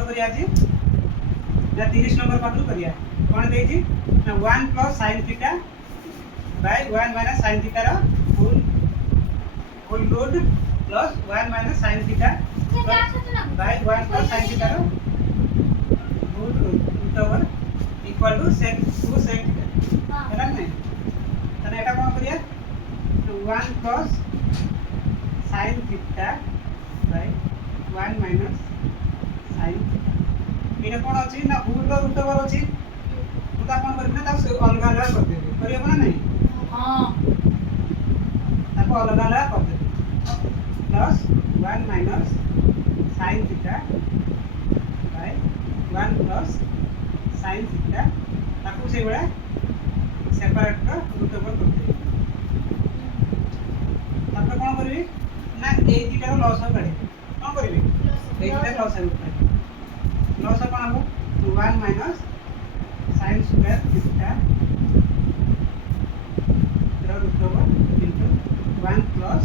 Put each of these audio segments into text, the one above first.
कौन करिया जी ना 30 नंबर पाटू करिया कौन दे जी ना 1 plus sin theta by 1 minus sin theta रो फुल लोड plus 1 minus sin theta by 1 plus sin theta रो फुल लोड over equal to sec 2 sec theta है ना तने एटा कौन करिया 1 plus sin theta by 1 minus sin theta एटा कोन अछि ना फुल रो रूट ओवर अछि मुता कोन करबे ना ता अलग अलग कर देबे करियो ना नहीं हां ताको अलग अलग कर देबे plus 1 minus sin theta by 1 plus sin theta ताको से बडा सेपरेट रो रूट ओवर कर देबे तापर कोन करबे ना ए थीटा रो लॉस हो काढे कोन करबे ए थीटा लॉस हो काढे लॉस कोन हबो 1 माइनस sin स्क्वायर थीटा रो root over into 1 plus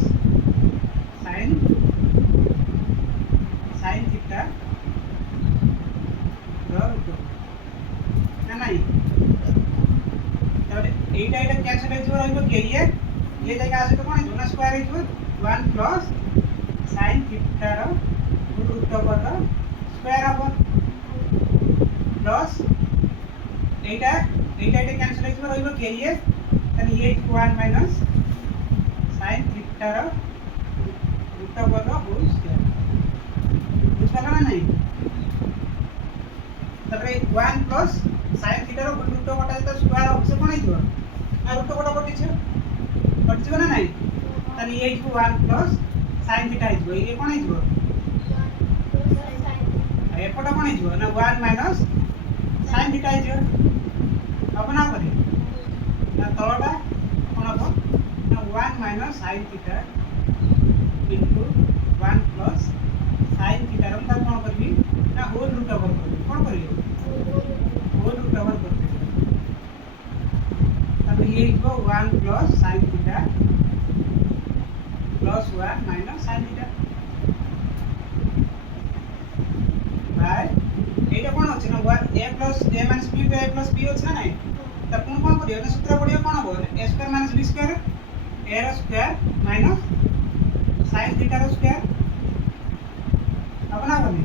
sin theta रो रूट ओवर ना नहीं तबे एटा एटा कैंसिल हो जो रहबो के ये जगह आसे तो कोन है ना स्क्वायर हो 1 प्लस sin थीटा रो रूट ओवर रो स्क्वायर हबो प्लस एटा कैंसिल हो रहइबो के तनी ये 1 माइनस sin थीटा रो रूट ओवर रो होल स्क्वायर बुझला ना नहीं तबरे 1 प्लस sin थीटा रो रूट ओवर ता स्क्वायर हो से कोन हिजो आ रूट ओवर कटिछो ना नहीं तनी ये 1 प्लस sin थीटा हिजो ये कोन हिजो एपटा कोन हिजो ना 1 माइनस sin थीटा हिजो अब ना करे ना तळटा कोन हबो ना 1 minus sin theta into 1 plus sin theta रो ता कोन करबी ना होल रूट ओवर करबी कोन करबी होल रूट ओवर करबी तब ये equal 1 plus sin theta plus 1 minus sin theta bye एटा कोन अछि ना 1 a plus a minus b पे a प्लस b अछि ना नहीं त कोन करियो ना सूत्र पडियो कोन हो a square minus b square a रो स्क्वायर माइनस sin थीटा रो स्क्वायर अब ना बने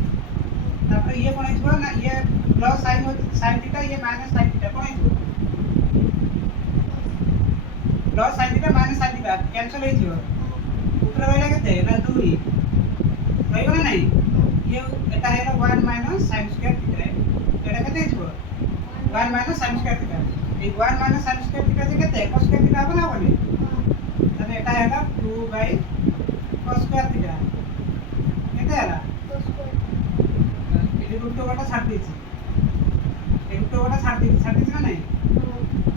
तापर ये कोन हिजो ना ये प्लस sin थीटा ये माइनस sin थीटा कोन हिजो plus sin theta minus sin theta cancel हिजो उत्तर रहला केते ना 2 रहइबो ना नहीं ये एटा है 1 माइनस sin स्क्वायर थीटा एटा केते हिजो 1 माइनस sin स्क्वायर थीटा ए 1 माइनस sin स्क्वायर थीटा जे केते cos स्क्वायर थीटा बना बने तने एटा है 2 बाय cos स्क्वायर थीटा केते हला ए रूट ओवर ता छाड़ देछि ए रूट ओवर ता छाड़ देछि ना नहीं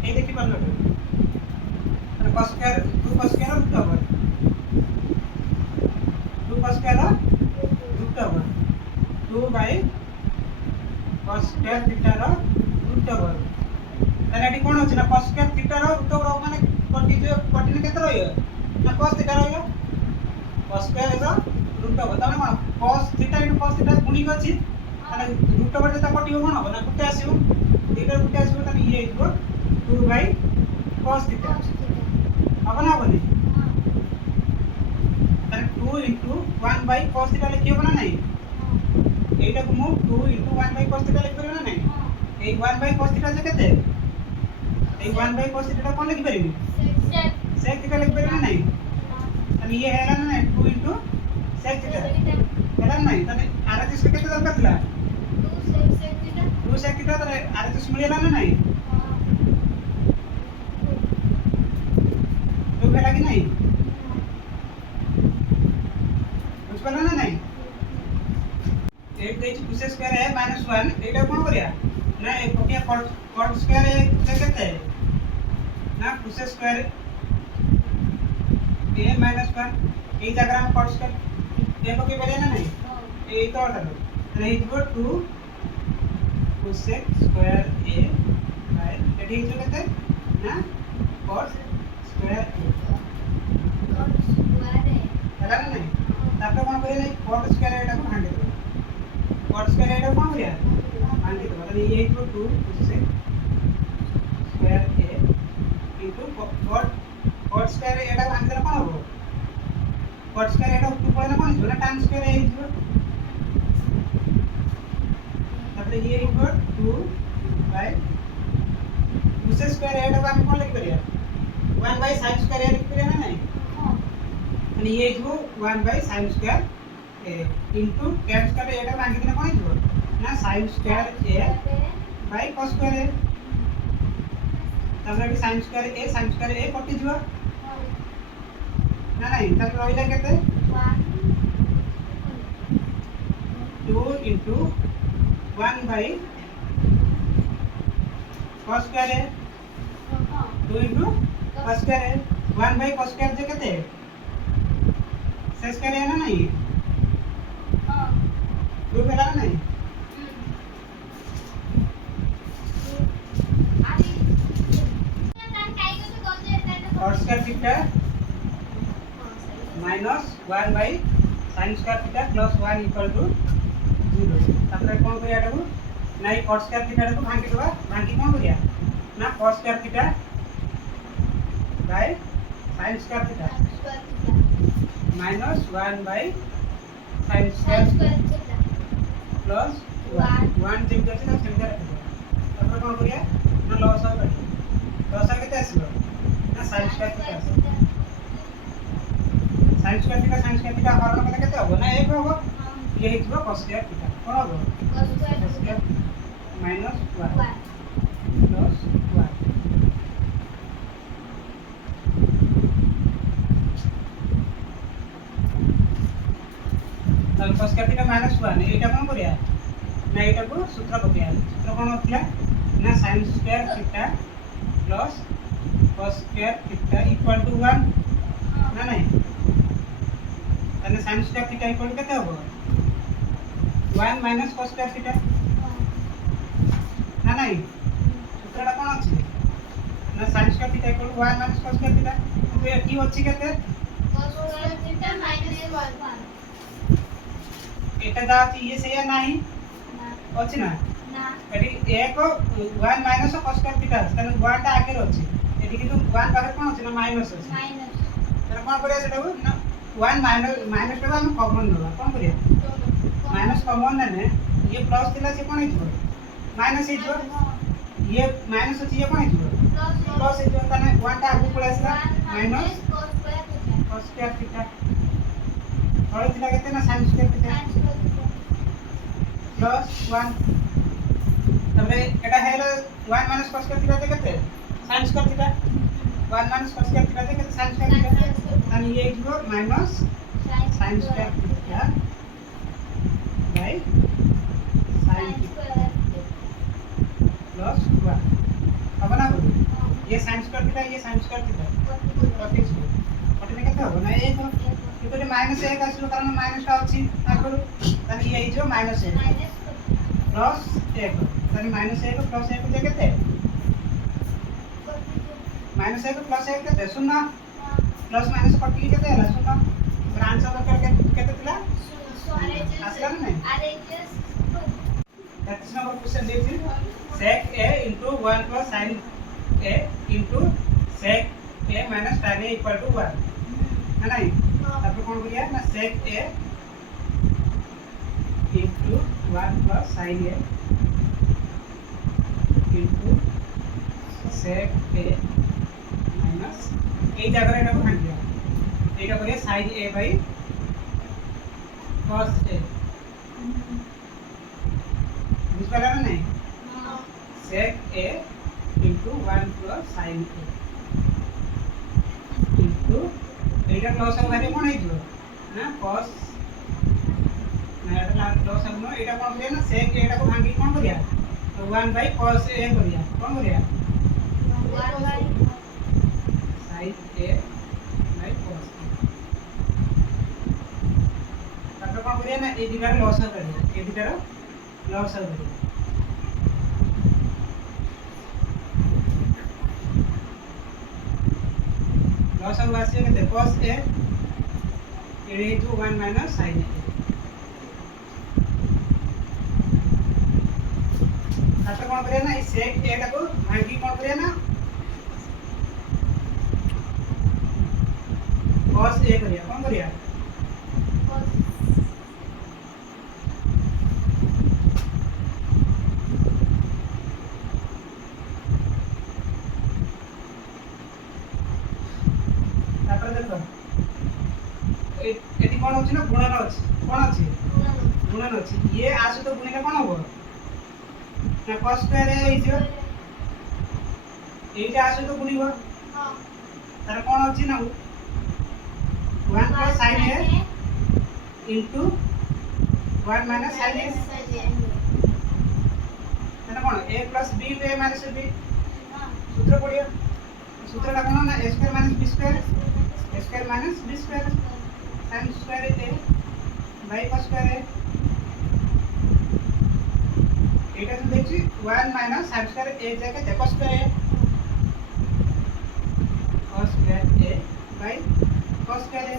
ए देखि परलो तने cos square 2 cos square root over 2 cos square root over 2 by cos square theta रो रूट ओवर तने एटी कोन अछि ना cos स्क्वायर थीटा रो रूट ओवर माने कंटीन्यू केते रहइयो ना cos थीटा रहइयो cos स्क्वायर रो रूट ओवर तने कोन cos theta into cos theta गुणी अछि माने रूट ओवर जता कटियो कोन हो ना गुटे आसीबो एटा गुटे आसीबो तने ये इक्वल 2 बाय cos थीटा अब ना बने तने 2 इनटू 1 बाय cos थीटा लिखियो ना नहीं एटा को मु 2 इनटू 1 बाय cos थीटा लिख परबे ना नहीं ए 1 बाय cos थीटा जे केते ए 1 बाय cos थीटा कोन लिख परबी sec थीटा लिख परबे ना नहीं तने ये हैला ना 2 इनटू sec थीटा हैला नहीं तने आरएचएस केते दरकार थिला 2 sec थीटा तने आरएचएस मिलेला ना नहीं तो भेला कि नहीं बुझ पला ना नहीं 8 देछि 2 स्क्वायर है -1 एटा कोन करिया ना एक पकिया cot स्क्वायर है केते ना 2 स्क्वायर a -1 ए जगह हम cot स्क्वायर ए पके बेले ना नहीं ए तो ऑर्डर है equal to cosec square a by एटी जो केते ना cos स्क्वायर a हैला नहीं तापर कोन करे नहीं cot स्क्वायर एटा को हांडे cot स्क्वायर एटा कोन करिया भांगी दबा तने ये equal to sec square A into cot square एटा भांगी देला कोन हो cot स्क्वायर एटा ऊपर पळेला कोन हो ना tan स्क्वायर ए हिजो तबले ये इक्वल 2 बाय cos स्क्वायर एटा को हम कोन लिख करिया 1 बाय sin स्क्वायर ए लिख करिया ना नहीं तने ये हिजो 1 by sin square A into tan square एटा भांगी देला कोन हिजो ना sin square A by cos square A तबले sin स्क्वायर ए कटि जिवो ना नहीं तब रहिला केते 2 into 1 by cos square है 2 into cos square है 1 by cos square जे केते sin square है ना नहीं हां 2 पेला ना नहीं cos square theta minus 1 by sin square theta plus 1 equal to 0 तापर कोन करिया एटाको नाइ cos square theta को भांगी देबा भांगी कोन करिया ना cos square theta by sin square theta minus 1 by sin square theta plus 1 GeM अछि ना सेम रखिबो तापर कोन करिया ना लॉस हो केते आसीबो ना sin square theta sin square theta हरण कले केते होबो ना 1 होबो ये हिजबो cos square theta कोन होबो cos square minus 1 plus 1 तब cos square theta minus 1 एटा कोन करिया ना एटा को सूत्र पकिया सूत्र कोन होतला ना sin square theta plus cos square theta equal to 1 ना नहीं तने sin square theta equal to केते होबो 1 minus cos square theta ना नहीं सूत्रटा कोन अछि ना sin square theta equal to 1 minus cos square theta तो ये की अछि केते cos square theta minus 1 एटा जा अछि ये से या नहीं ना अछि ना ना eighty 1 1 minus cos square theta तने 1 टा आगे अछि एटी किंतु 1 पाखर कोन अछि ना माइनस अछि माइनस तने कोन करिया सेटा ना 1 माइनस टा हम कॉमन नबा कोन करिया माइनस कॉमन ने ये प्लस थिला से कोन हिजो माइनस हिजो ये माइनस अछि ये कोन हिजो प्लस हिजो तने 1 टा आगु पळे आसला माइनस cos square theta और थिला केते ना sin square theta प्लस 1 तबे एटा hello 1 minus cos square theta केते sin square theta 1 minus cos square theta केते sin square theta तने ये हिजो minus sin square theta by sin square plus 1 अब ना ये sin square theta ये sin square theta कथि छै कथि ने केते हो ना 1 किंतु ये माइनस 1 आसलो कारण माइनस टा अछि आगरो तने ये जो माइनस 1 प्लस 1 तने माइनस 1 प्लस 1 जे केते माइनस 1 प्लस 1 केते सुना प्लस माइनस कटि केते हला सुना ब्रांच ऑफ केते थिला आसला नहीं दैट्स नंबर क्वेश्चन देखिए sec a into 1 plus sin a into sec a minus tan a equal to 1 है नहीं तब कौन करिया ना sec a into 1 plus sin a into sec a minus ए जगह एटा को भाग दिया एटा करिया sin a by cos a बुझ पाला ना नहीं sec a into 1 plus sin a into Etah loss हो भाई कोन हिजो ना cos ना एटा लॉस हो एटा कोन करिया ना sec a एटा को भांगी कोन करिया तो 1 by cos a करिया कोन करिया 1 by sin a by cos a तब कोन करिया ना ए दिगार लॉस हो करिया ए दिगार लॉस हो करिया लॉस हो वासे के cos a ये जो 1 minus sin a तापर कोन करिया ना ई सेक एटा को भांगी कोन करिया ना cos a करिया कोन करिया तापर देखो एटी कोन होछि ना गुणन होछि कोन अछि गुणन होछि ये आ सहित गुणिले कोन होबो ना cos स्क्वायर a हिजो एटा आ सहित गुणिबो हां तार कोन होछि ना 1 plus sin a into 1 minus sin a तार कोन a plus b a minus b सूत्र पडियो सूत्र ला कोन ना a square minus b square a square minus b square sin square a by cos square a एटा तो देखछि 1 minus sin square a जगह cos square a cos square a by cos square a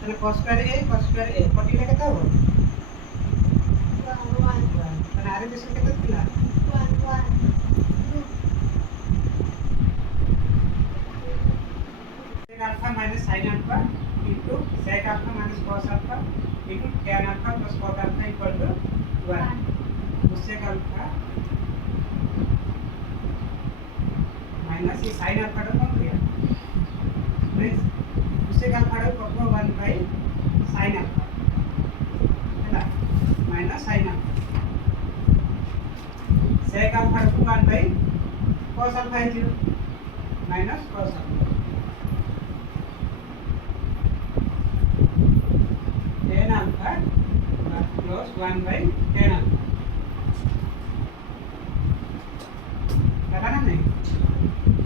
तने cos square a पटी ले केते हो 1 तने आरे जैसे केते थिला 1 sec alpha minus sin alpha into sec alpha minus cos alpha into tan alpha plus cot alpha equal to 1 sec alpha minus ये sin alpha का कौन दिया sec alpha का को 1 by sin alpha है ना minus sin alpha sec alpha को 1 by cos alpha है 0 minus cos alpha tan alpha plus 1 by tan alpha लगा ना नहीं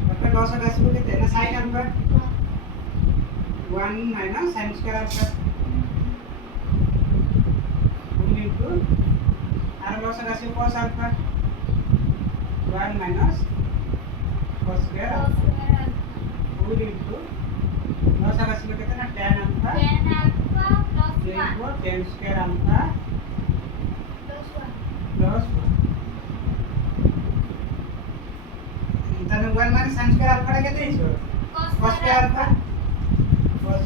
मतलब लॉस का सिंबल कितने ना sin alpha 1 minus sin square alpha full into और लॉस का symbol cos alpha 1 minus cos square alpha full into loss का सिंबल कितने ना tan alpha plus 1 tan square alpha plus 1 तने 1 minus sin square alpha टा केते हिजो cos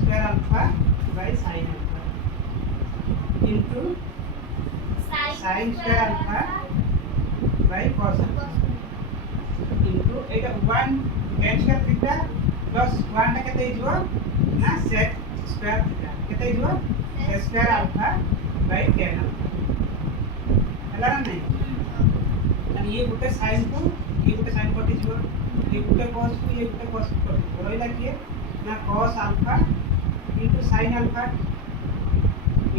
square alpha by sin alpha into sin square alpha by cos alpha into Etah 1 tan square theta plus 1 टा केते हिजो ना sec square theta केते हिजो sec square alpha by tan alpha हला नहीं तने ये गुटे sin को ये गुटे sin कटि जिवो ये गुटे cos को ये गुटे cos कटि रहिला किए ना cos alpha into sin alpha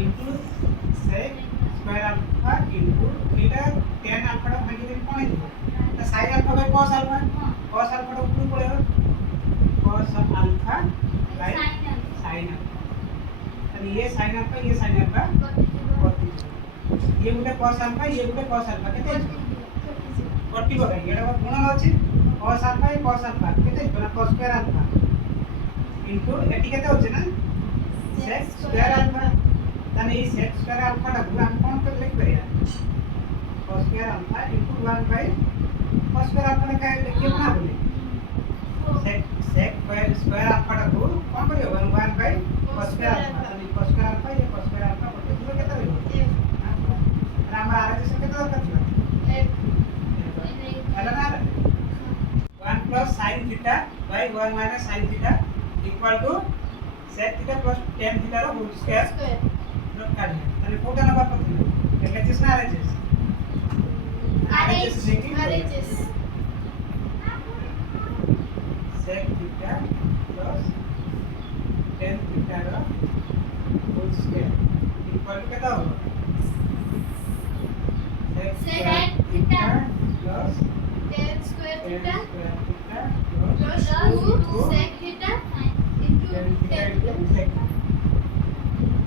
into sec square alpha into theta tan alpha टा भागी देबी कोन हिजो तो sin alpha by cos alpha टा ऊपर पळेबो cos alpha by sin alpha तने ये sin alpha कटि ये गुटे cos alpha केते कटि बगा एटा गुणन अछि cos alpha केते ना cos square alpha into eighty केते होचे ना sec square alpha तने ई sec square alpha टा हम कोन कर लिख परिया cos square alpha into 1 by cos square alpha ने काय लिखिए ना बोले sec square alpha टा को कोन करियो 1 by cos square alpha तने cos square alpha ये cos square alpha बोलते दिलो केते होइबो हमरा आरे जैसे केते दरकार छिला हेला ना 1 plus sin theta by 1 minus sin theta equal to sec theta plus tan theta रो whole square लोग काढले तने कोटा नंबर पडले एलएचएस ना RHS RHS sec theta plus tan theta रो whole square equal to केता हो sec theta plus tan square theta plus 2 sec theta into tan theta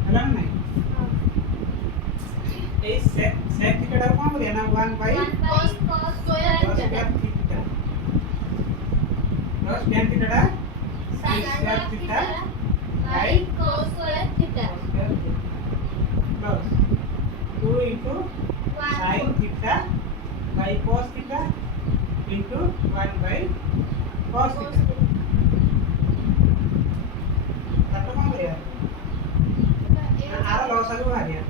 हला नहीं ए sec theta टा कोन बोले ना 1 by cos square theta plus tan theta टा sin square theta by cos square theta plus 2 into sin theta by cos theta into 1 by cos theta ତାପରେ କଣ କରିବା ଆର ଲସାଗୁ ବାହାରିବା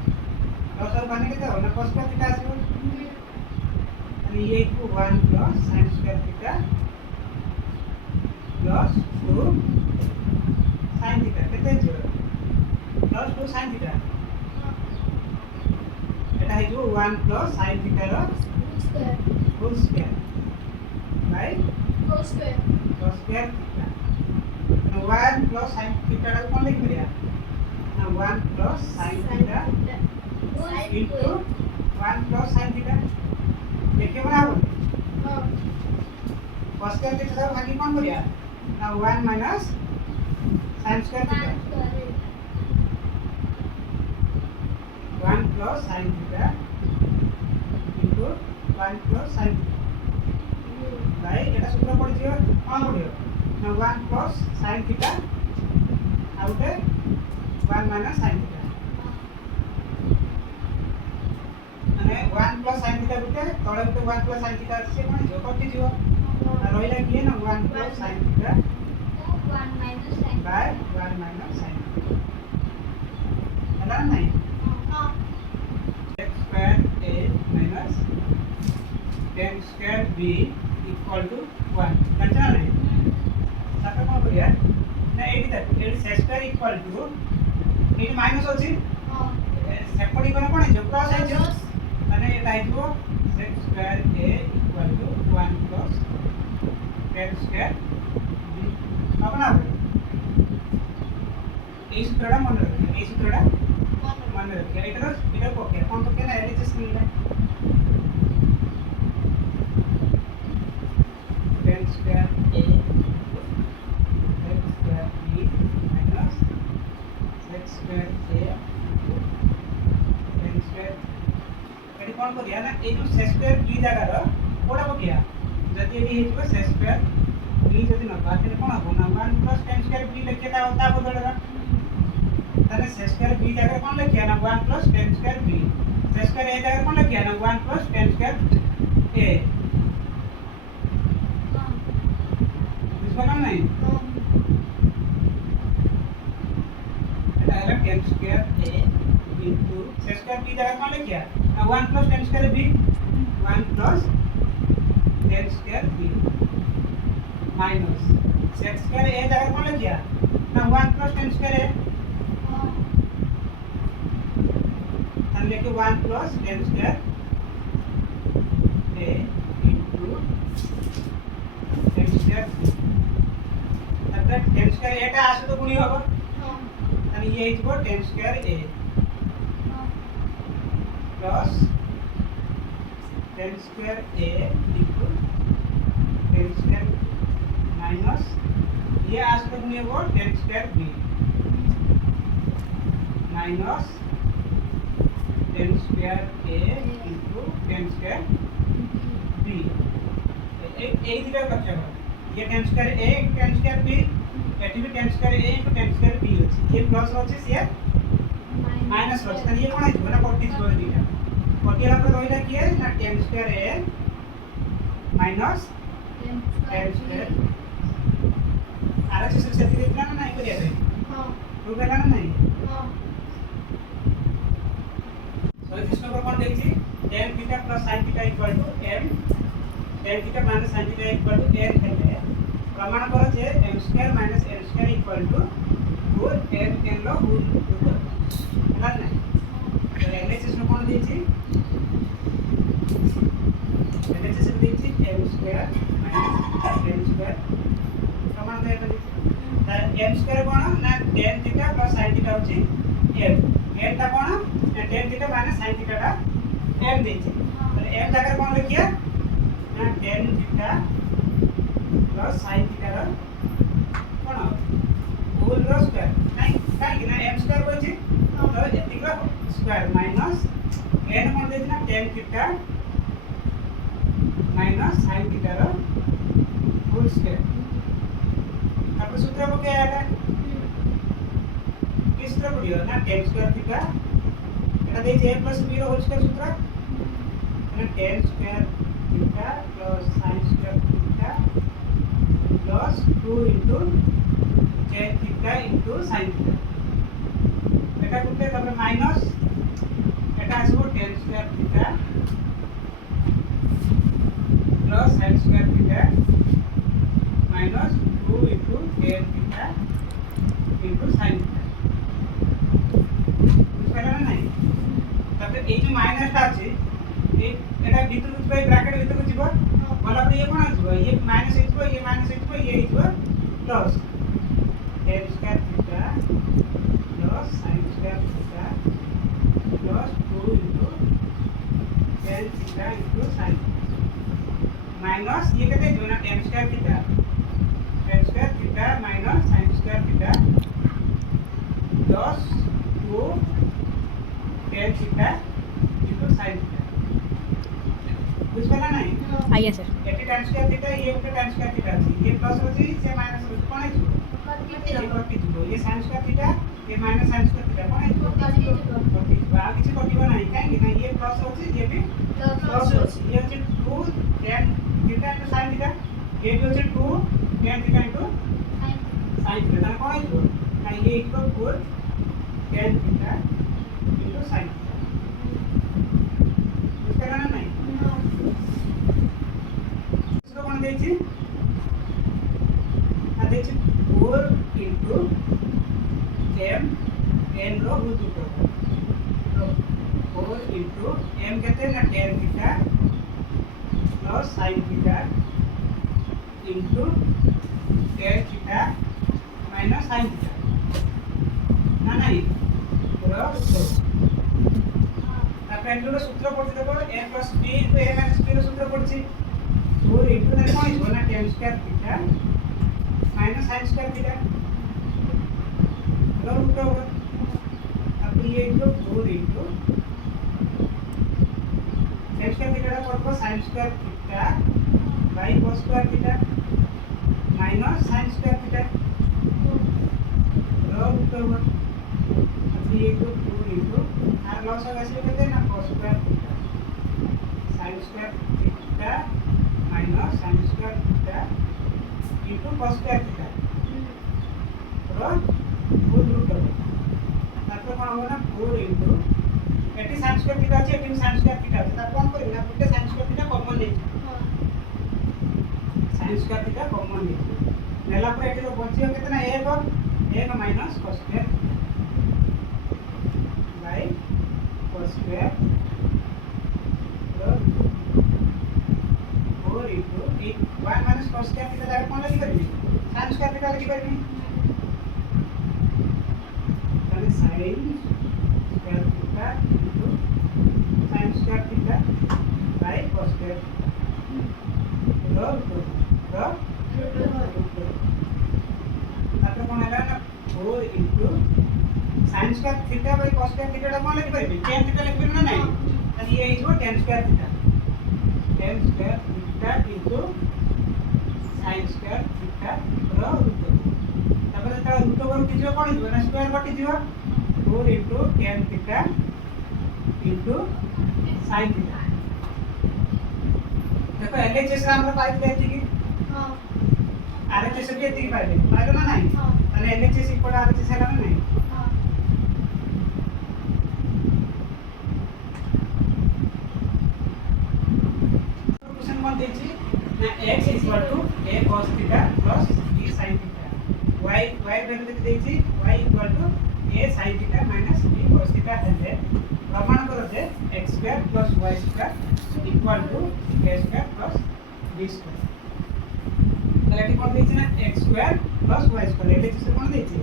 ଲସାଗୁ ବାହାରିଲେ କେତେ ହେବ ନା cos square theta ଆସିବ ତାହେଲେ ଇଏ କୁ 1 plus sin square theta plus 2 sin theta କେତେ ହେଇଯିବ plus 2 sin theta এটা ହେଇଯିବ 1 plus sin theta ର whole square by cos square theta 1 plus sin theta ଟାକୁ କଣ ଲେଖି ପାରିବା ନା 1 plus sin theta into 1 plus sin theta ଲେଖିବ ନା ହବନି cos square theta ଟାକୁ ଭାଙ୍ଗି କଣ କରିବା ନା 1 minus sin square theta 1 plus sin theta into 1 plus sin theta by এটা সূত্র পড়িଯିବ কଣ পড়িବ না 1 plus sin theta ଆଉ ଗୋଟେ 1 minus sin theta ମାନେ 1 plus sin theta ଗୋଟେ ତଳେ ଗୋଟେ 1 plus sin theta ଅଛି ସେ କଣ ହେଇଯିବ କଟିଯିବ ରହିଲା କିଏ ନା 1 plus sin theta by 1 minus sin theta ହେଲା ନା ନାହିଁ x square a minus 10 square b equal to 1 ଜାଣିଛ ନା ନାହିଁ ତାପରେ କଣ କରିବା ନା ଏଇଠି ଦେଖ ଏଇଠି z square equal to ଏଇଠି ମାଇନସ ଅଛି ସେପଟେ ଗଲେ କଣ ହେଇଯିବ ପ୍ଲସ୍ ହେଇଯିବ ମାନେ ଏଇଟା ହେଇଯିବ z square a equal to 1 plus 10 square b ହବ ନା এই সূত্রটা মনে রাখবে এই সূত্রটা মনে রাখবে এটা পক্ষে কোন পক্ষে না এলএচএস নিলে 10 square a x square b minus x square a 10 square এটি কোন করিয়া না এই যে x square b জায়গার কোটা পক্ষিয়া যদি এটি হেইଯିବ x square b যদি ন তাহলে কোন হবে না 1 plus 10 square b লেখে তা বদলরা তাহলে x square b জায়গায় কোন লেখিয়া না 1 plus 10 square b x square a জায়গায় কোন লেখিয়া না 1 plus 10 square a বুঝছো না নাই এটা হলো 10 square a into x square b জায়গায় কোন লেখিয়া না 1 plus 10 square b 1 plus 10 square b minus x square a জায়গায় কোন লেখিয়া না 1 plus 10 square a তাহলে কি 1 plus 10 square a into 10 square তাহলে 10 square a টা আসলে গুণি হবে তাহলে ইয়ে হইব 10 square a plus 10 square a into 10 square minus ये আসলে গুণি হবে 10 square b minus 10 square a into 10 square b এই দুটো কাছে হবে ये 10 square a 10 square b এটি भी 10 square a into 10 square b আছে ये প্লাস আছে সিয়া মাইনাস আছে তাহলে ये কোন হইব না 40 করে দিটা 40 এর পরে রইলা কি না 10 square a minus 10 square আর আছে সেটি দিলা না নাই করিয়া দেই তো গেলা না নাই this number कौन देखी tan theta plus sin theta equal to m tan theta minus sin theta equal to n हेले प्रमाण करो जे m square minus n square equal to 4 n लो होल ହେଲା ନା ତ LHS નો કોણ ଦେଇଛି LHS ଦେଇଛି m square minus n square प्रमाण ଦେଇ ଦେଇଛି m square कोण ना tan theta plus sin theta होची m n टा कोण tan theta minus sin theta टा m ଦେଇଛି ତାହେଲେ m ଜାଗାରେ कोण ଲେଖିया ନା tan theta plus sin theta ର कोण होल ର स्क्वायर नाही काहे ना m स्क्वायर होची तो एतिक ର स्क्वायर माइनस n कोण ଦେଇଛି ନା tan theta minus sin theta ର होल स्क्वायर तापर सूत्र पकेयाला किस सूत्र पडियो ना tan square theta এটা ଦେଇଛି a plus b ର হোল স্কয়ার সূত্র মানে tan square theta plus sin square theta plus 2 into tan theta into sin theta এটা করতে তারপরে মাইনাস এটা আসবে tan square theta plus sin square theta minus 2 into tan theta into sin theta বুঝতে পারলেন না তারপরে এই যে মাইনাসটা আছে এই এটা ভিতর বুঝবে ব্র্যাকেটের ভিতর বুঝব বলা পরে কোন আসবে এই মাইনাস আসবে এই মাইনাস আসবে এই আসবে plus tan square theta plus sin square theta plus 2 into tan theta into sin minus ये कहते हैं ना tan square theta minus sin square theta plus 2 tan theta into sin theta बुझ पाला नहीं आइए sir eighty tan square theta ये उल्टा tan स्क्वायर थीटा আছে ये प्लस होची से माइनस होची कोन है ये sin स्क्वायर थीटा ये माइनस sin स्क्वायर थीटा कोन है बा किसी कटिबो नहीं काहे कि ये प्लस होची ये भी प्लस होची ये होची 2 tan theta into sin theta ये भी होची 2 tan theta into sin theta ताने कोन है ना ये equal 4 tan theta into sin theta इसका ना नहीं इसको कोन देछि आ देछि 4 into m n रो रूट ऊपर तो 4 into m कहते हैं ना tan theta plus sin theta into tan theta minus sin theta ना नहीं पूरा तो तापर एंड रो सूत्र पड़छि देखो a plus b into a minus b रो सूत्र पड़छि 4 into ना कोन हो ना tan square theta minus sin square theta root over अब ये इनको 4 into tan स्क्वायर थीटा का पड़को sin square theta by cos square theta minus sin square theta root over अब ये इनको 4 into आर लॉस हो गया कहते हैं ना cos square theta sin square theta minus sin square theta into cos square theta full root হবে তারপর কোন হবে না 4 into এটি sin স্কয়ার থিটা আছে এটি sin স্কয়ার থিটা আছে তারপর কোন করবে না দুটো sin স্কয়ার থিটা কমন নেই sin স্কয়ার থিটা কমন নেই নেলা পরে এটি তো বঞ্চিও কেতে না 1 और 1 minus cos square by cos square 4 into 1 minus cos square theta दागे कोन लिखि करबी sin स्क्वायर थीटा लिखि करबी sin square theta into sin square theta by cos square root तापर कोन हैला ना 4 into sin square theta by cos square theta टा कोन लिखि परबे tan theta लिखि ना नहीं तनी ये is tan square theta into sin square theta root तापर ता रूट ओवर किछो कोन दिबो ना स्क्वायर कटि दिबो 4 into tan theta into sin theta देखो एलएचएस रा हमरा पाइप देती की हां आरएचएस भी एती की पाइप पाइलो ना नहीं हां तने एलएचएस इक्वल आरएचएस हैला ना नहीं हां क्वेश्चन कोन देछि ना x = a cos theta plus b sin theta y value देछि y = a sin theta minus b cos theta है प्रमाण करो जे x square plus y square equal to a square plus b square তাহলে এটি কোন দিয়েছে না x square plus y square এটা কিসে কোন দিয়েছে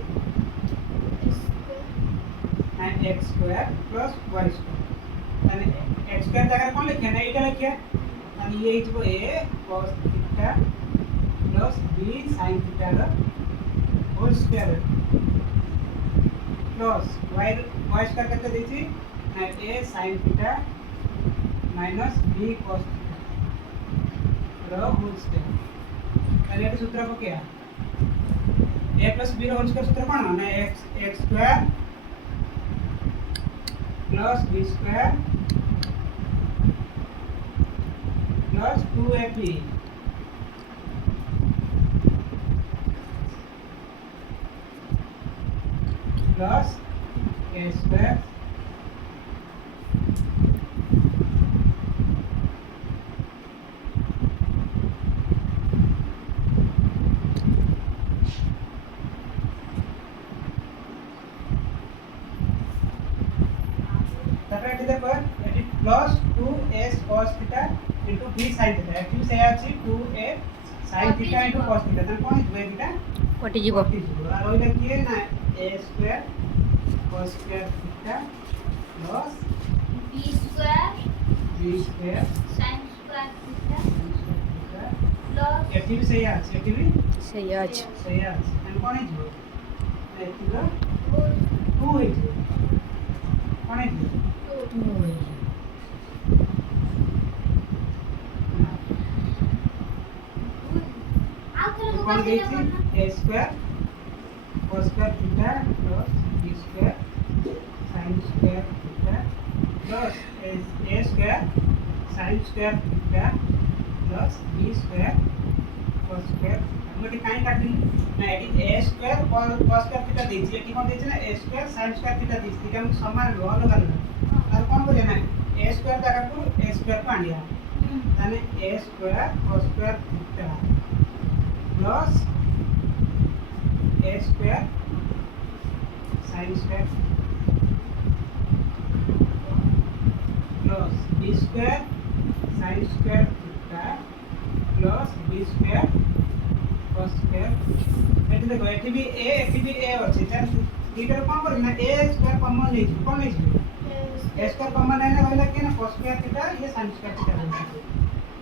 না x square plus y square তাহলে x square জায়গায় কোন লিখে না এটা লিখে তাহলে ये इजको a cos theta plus b sin theta ର whole square plus y square करते दीजिए ना a sin theta minus b cos theta रो होल स्क्वायर তাহলে এটা সূত্র হবে কি a plus b रो होल स्क्वायर सूत्र कोन ना x square plus b square plus 2ab plus a square তারপরে এটি দেখো এটি plus 2s cos theta into b sin theta এটি সে আছে 2a sin theta into cos theta তাহলে কোন হবে এটা কটিଯିବ আর ওইটা কি না a square cos square theta plus B square b square sin square theta theta plus এটি সে আছে এটি ସେଇଆ ଅଛି সে আছে তাহলে কোন হবে এটি তো 2 2 হইছে কোন হবে ଆଉ ଥରେ কোন বসে ଦେଇଛି a square cos square theta plus b square sin square theta plus a square sin square theta plus b square cos square আমরা কি কাই কাটি না এটি a square cos square theta ଦେଇଛି এটি কোন ଦେଇଛି না a square sin square theta ଦେଇଛି এটা আমি সমান অলগা অলগা আর কোন করিয়া না a স্কয়ার জায়গাକୁ a স্কয়ার କୁ আনিয়া তাহলে a square cos square theta plus a square sin square plus b square sin square theta plus b square cos square এটি দেখো এটি বি a আছে তাহলে এইটার কোন করি না a square কমন নেই কোন নেই a square কমন নেই না হইলা কি না cos square theta ये sin square theta হইছে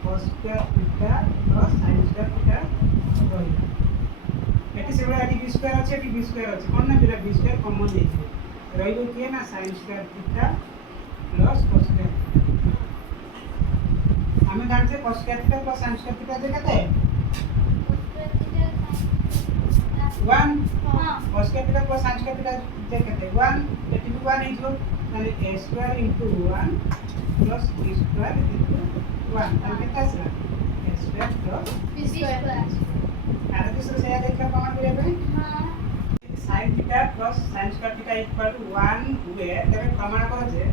cos square theta plus sin square theta হইলা এটি সেগুলো এটি বি স্কয়ার আছে এটি বি স্কয়ার আছে কোন না বিরা বি স্কয়ার কমন নেইছে রইলো কি না sin square theta plus cos square আমি জানছি cos square theta plus sin square theta দেখাতে 1 हां cos square theta plus sin square theta দেখাতে 1 এটি 1 ইনটু মানে a square into 1 plus b square into 1 তাহলে কত আসছে a square plus B square আর दूसरा से देखा प्रमाण करिए भाई हां sin theta plus sin square theta equal to 1 हुए तबे प्रमाण करो जे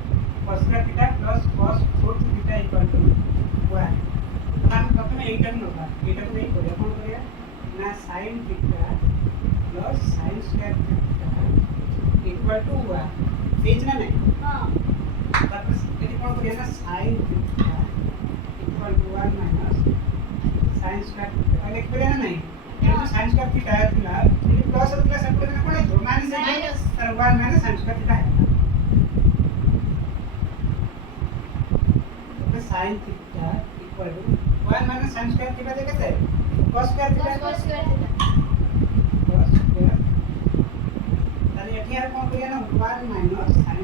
cos square theta plus cos fourth theta equal to 1 हम प्रथम एटा नोबा एटा को नहीं करिया कोन करिया ना sin theta plus sin square theta equal to 1 पेज ना नहीं हां तापर एटी कोन करिया ना sin theta equal to 1 minus sin square theta लिख करिया ना नहीं ये sin स्क्वायर थीटा है फिला ये प्लस और प्लस अपने में कोन है माइनस है तर 1 माइनस sin स्क्वायर थीटा है तो sin theta equal to 1 minus sin square theta दे कैसे cos square theta cos square theta cos square ताले एठी यार कोन करिया ना 1 minus sin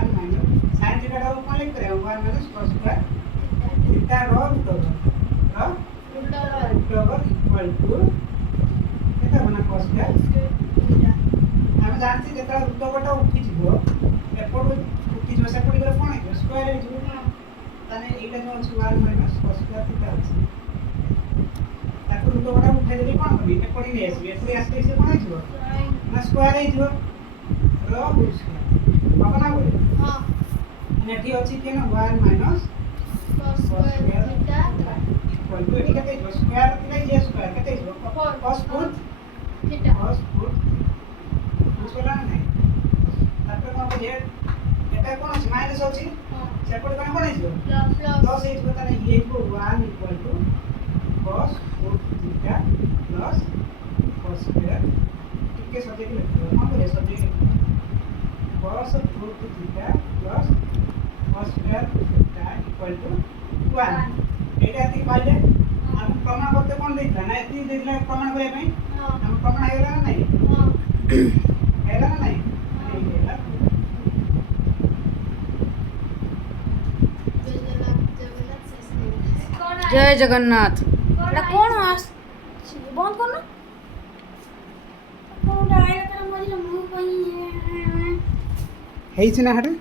1 minus sin theta को कोन लिख करे 1 माइनस cos स्क्वायर थीटा रो रूट ओवर इक्वल टू केते बना cos स्क्वायर আমি জানছি যেটা রুট ওভারটা উঠি যাব এপট উঠি যাব সেপট করে কোন আছে স্কয়ার হই যাব তাহলে এইটা যে আছে 1 মাইনাস cos স্কয়ার থিটা আছে তারপর রুট ওভারটা উঠাই দিলে কোন হবে এপট নিয়ে আসবে এপট আসলে এসে কোন হই যাব না স্কয়ার হই যাব র হোল স্কয়ার বাবা না বলে हां এটি আছে কি না 1 minus cos square theta equal to এটি কত স্কয়ার দিলে যে স্কয়ার কত হইব cos fourth theta cos fourth বুঝলা না তারপর কোন হবে এটা কোন আছে মাইনাস আছে हां সেপট কোন কোন হইব plus plus এইট কথা না এই को 1 equal to cos 4 theta plus cos square ठीक है सब्जेक्ट लिखते हैं कौन बोले subject cos 4 theta plus cos square theta equal to 1 এটা এতি পাইলে আমি প্রমাণ করতে কোন দিলা না এতি দিলে প্রমাণ করে ভাই हां আমি প্রমাণ আইলা না নাই हां আইলা না নাই আইলা ଜୟ ଜଗନ୍ନାଥ ଏଟା କଣ ଆସୁଛି ବନ୍ଦ କରୁନ କଣ ଗୋଟେ ଆଇଲା ତାର ମଝିରେ ମୁହ ପାଇଁ ହେଇଛି ନା ହାଡେ